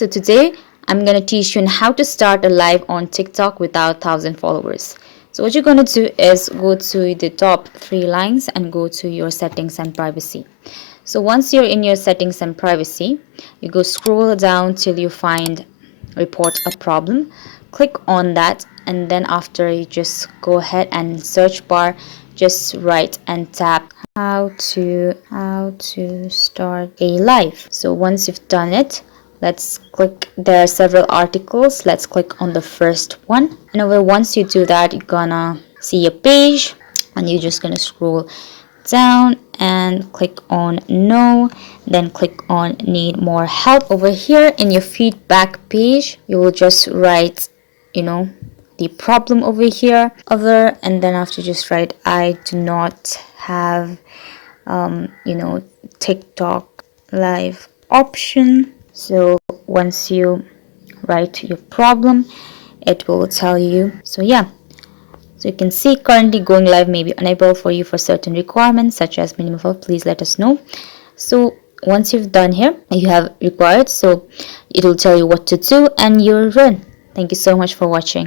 So today I'm going to teach you on how to start a live on TikTok without 1,000 followers. So what you're going to do is go to the top 3 lines and go to your settings and privacy. So once you're in your settings and privacy, you go scroll down till you find report a problem. Click on that, and then after you just go ahead and search bar, just write and tap how to start a live. So once you've done it, let's click, there are several articles, let's click on the first one, and over once you do that, you're gonna see a page and you're just gonna scroll down and click on no, then click on need more help. Over here in your feedback page, you will just write the problem over here, other, and then after just write I do not have TikTok live option. So once you write your problem, it will tell you. So yeah, so you can see currently going live may be unable for you for certain requirements such as minimum help, please let us know. So once you've done here, you have required, so it will tell you what to do and you're run. Thank you so much for watching.